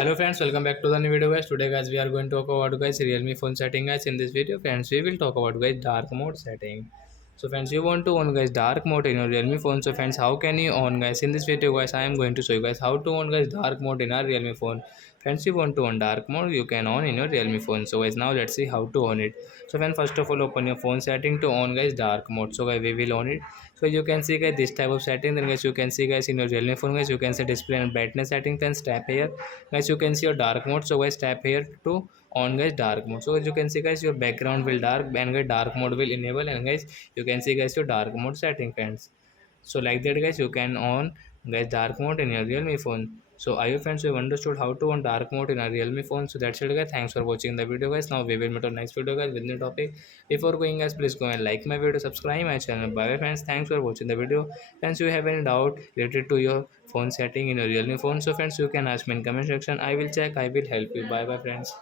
Hello friends, welcome back to the new video guys. Today guys we are going to talk about guys Realme phone setting guys. In this video friends we will talk about guys dark mode setting. So friends, you want to on guys dark mode in your Realme phone. So friends, how can you on guys? In this video guys I am going to show you guys how to on guys dark mode in our Realme phone. Friends, you want to on dark mode, you can on in your Realme phone. So guys, now let's see how to on it. So when first of all open your phone setting to on guys dark mode. So guys we will on it. So you can see guys this type of setting. Then guys you can see guys in your Realme phone guys you can see display and brightness setting. Then tap here guys, you can see your dark mode. So guys tap here to on guys dark mode. So as you can see guys your background will dark and guys dark mode will enable, and guys you can see guys your dark mode setting friends. So like that guys you can on guys dark mode in your Realme phone. So I hope friends you have understood how to on dark mode in a Realme phone. So that's it guys, thanks for watching the video guys. Now we will meet on next video guys with new topic. Before going guys, please go and like my video, subscribe my channel. Bye bye friends, thanks for watching the video. Friends, you have any doubt related to your phone setting in your Realme phone, so friends you can ask me in comment section. I will check, I will help you. Bye bye friends.